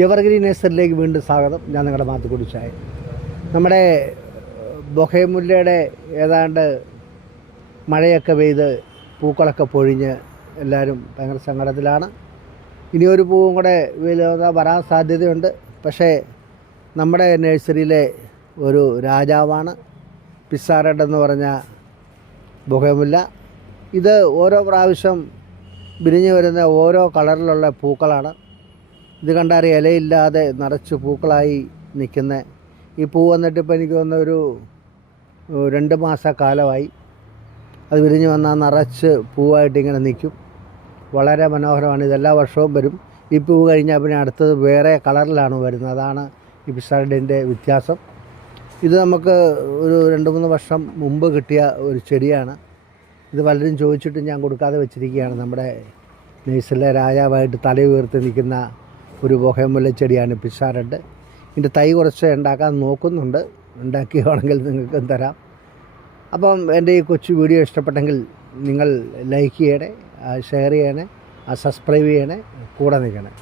Evergreen നഴ്സറിയിലേക്ക് വീണ്ടും സ്വാഗതം. ഞാൻ നിങ്ങളുടെ മാത്തുക്കുടി ചായ. നമ്മുടെ ബൊഹേമുല്ലയുടെ ഏതാണ്ട് മഴയൊക്കെ പെയ്ത് പൂക്കളൊക്കെ പൊഴിഞ്ഞ് എല്ലാവരും ഭയങ്കര സങ്കടത്തിലാണ്. ഇനിയൊരു പൂവും കൂടെ വരാൻ സാധ്യതയുണ്ട്. പക്ഷേ നമ്മുടെ നഴ്സറിയിലെ ഒരു രാജാവാണ് പിസ്സ റെഡ് എന്ന് പറഞ്ഞ ബൊഹേമുല്ല. ഇത് ഓരോ പ്രാവശ്യം വിരിഞ്ഞ് വരുന്ന ഓരോ കളറിലുള്ള പൂക്കളാണ്. ഇത് കണ്ടാൽ ഇലയില്ലാതെ നിറച്ച് പൂക്കളായി നിൽക്കുന്ന ഈ പൂ വന്നിട്ട് ഇപ്പോൾ എനിക്ക് തോന്നുന്ന ഒരു 2 മാസക്കാലമായി. അത് വിരിഞ്ഞ് വന്നാൽ നിറച്ച് പൂവായിട്ട് ഇങ്ങനെ നിൽക്കും. വളരെ മനോഹരമാണ്. ഇതെല്ലാ വർഷവും വരും. ഈ പൂ കഴിഞ്ഞാൽ പിന്നെ അടുത്തത് വേറെ കളറിലാണ് വരുന്നത്. അതാണ് ഈ പിസ്സ റെഡിൻ്റെ വ്യത്യാസം. ഇത് നമുക്ക് ഒരു 2-3 വർഷം മുമ്പ് കിട്ടിയ ഒരു ചെടിയാണ്. ഇത് പലരും ചോദിച്ചിട്ട് ഞാൻ കൊടുക്കാതെ വെച്ചിരിക്കുകയാണ്. നമ്മുടെ നഴ്സറിയിലെ രാജാവായിട്ട് തലയുയർത്തി നിൽക്കുന്ന ഒരു ബൊഹേമുല്ല ചെടിയാണ് പിസ്സ റെഡ്. ഇതിൻ്റെ തൈ കുറച്ച് ഉണ്ടാക്കാൻ നോക്കുന്നുണ്ട്. ഉണ്ടാക്കിയാണെങ്കിൽ നിങ്ങൾക്കും തരാം. അപ്പം എൻ്റെ ഈ കൊച്ചു വീഡിയോ ഇഷ്ടപ്പെട്ടെങ്കിൽ നിങ്ങൾ ലൈക്ക് ചെയ്യണേ, ഷെയർ ചെയ്യണേ, സബ്സ്ക്രൈബ് ചെയ്യണേ, കൂടെ നിൽക്കണേ.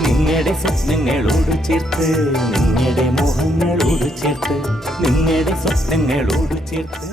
നിങ്ങളുടെ സ്വപ്നങ്ങളോട് ചേർത്ത്, നിങ്ങളുടെ മോഹങ്ങളോട് ചേർത്ത്, നിങ്ങളുടെ സ്വപ്നങ്ങളോട് ചേർത്ത്